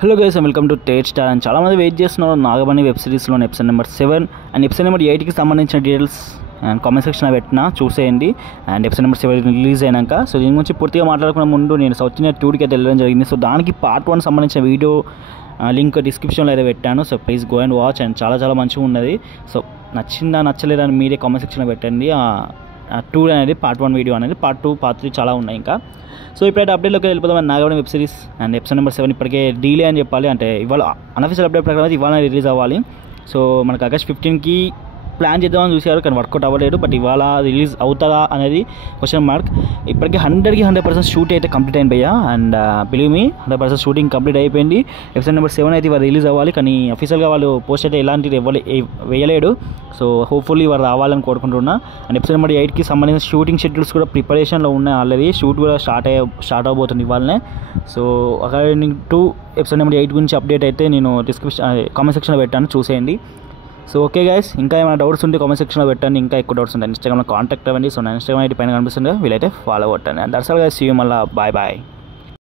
Hello guys, welcome to Tate Star. And చాలామంది wait చేస్తున్నారు Nagamani web సిరీస్లో episode number 7 and episode number 8కి సంబంధించిన డీటెయిల్స్ అండ్ కామెంట్ సెక్షన్లో పెట్టినా చూసేయండి. అండ్ ఎపిసోడ్ నెంబర్ 7 రిలీజ్ అయినాక సో దీని గురించి పూర్తిగా మాట్లాడుకునే ముందు నేను సౌత్ ఇండియా టూర్కి అయితే వెళ్ళడం జరిగింది. సో దానికి పార్ట్ 1 సంబంధించిన వీడియో లింక్ డిస్క్రిప్షన్లో అయితే పెట్టాను. So please go and watch. And చాలా మంచిగా ఉన్నది. సో నచ్చిందా నచ్చలేదా అని మీరే కామెంట్ సెక్షన్లో పెట్టండి. టూర్ అనేది పార్ట్ 1 వీడియో అనేది, పార్ట్ 2 పార్ట్ 3 చాలా ఉన్నాయి ఇంకా. సో ఇప్పుడైతే అప్డేట్లోకి వెళ్ళిపోదాం. Nagamani web series and episode number 7 ఇప్పటికే డీలే అని చెప్పాలి. అంటే ఇవాళ అనఫీషియల్ అప్డేట్ ప్రకారం అయితే ఇవాళ రిలీజ్ అవ్వాలి. సో మనకు ఆగస్ట్ 15కి ప్లాన్ చేద్దామని చూసారు, కానీ వర్కౌట్ అవ్వలేదు. బట్ ఇవాళ రిలీజ్ అవుతుందా అనేది క్వశ్చన్ మార్క్. ఇప్పటికీ 100% షూట్ అయితే కంప్లీట్ అయింది భయ్యా. And believe me 100% shooting complete అయిపోయింది. ఎపిసోడ్ నెంబర్ 7 అయితే ఇవాళ రిలీజ్ అవ్వాలి, కానీ అఫీషియల్గా వాళ్ళు పోస్ట్ అయితే ఎలాంటిది వేయలేడు. సో హోప్ఫుల్లీ ఇవాళ రావాలని కోరుకుంటున్నా. అండ్ ఎపిసోడ్ నెంబర్ 8కి సంబంధించిన షూటింగ్ షెడ్యూల్స్ కూడా ప్రిపరేషన్లో ఉన్నాయి ఆల్రెడీ. షూట్ కూడా స్టార్ట్ అవబోతుంది ఇవాళనే. So according to episode number 8 గురించి అప్డేట్ అయితే నేను కామెంట్ సెక్షన్లో పెట్టాను, చూసేయండి. సో ఓకే గైస్, ఇంకా ఏమైనా డౌట్స్ ఉంటే కామెంట్ సెక్షన్లో పెట్టండి. ఇంకా ఎక్కువ డౌట్స్ ఉంటాయి ఇన్స్టాగ్రామ్లో కాంటాక్ట్ అవ్వండి. సో నా ఇన్స్టాగ్రామ్ ఐడి పైన కనిపిస్తుంది, వీలైతే ఫాలో కొట్టండి. And that's all guys, see you. మళ్ళీ బాయ్.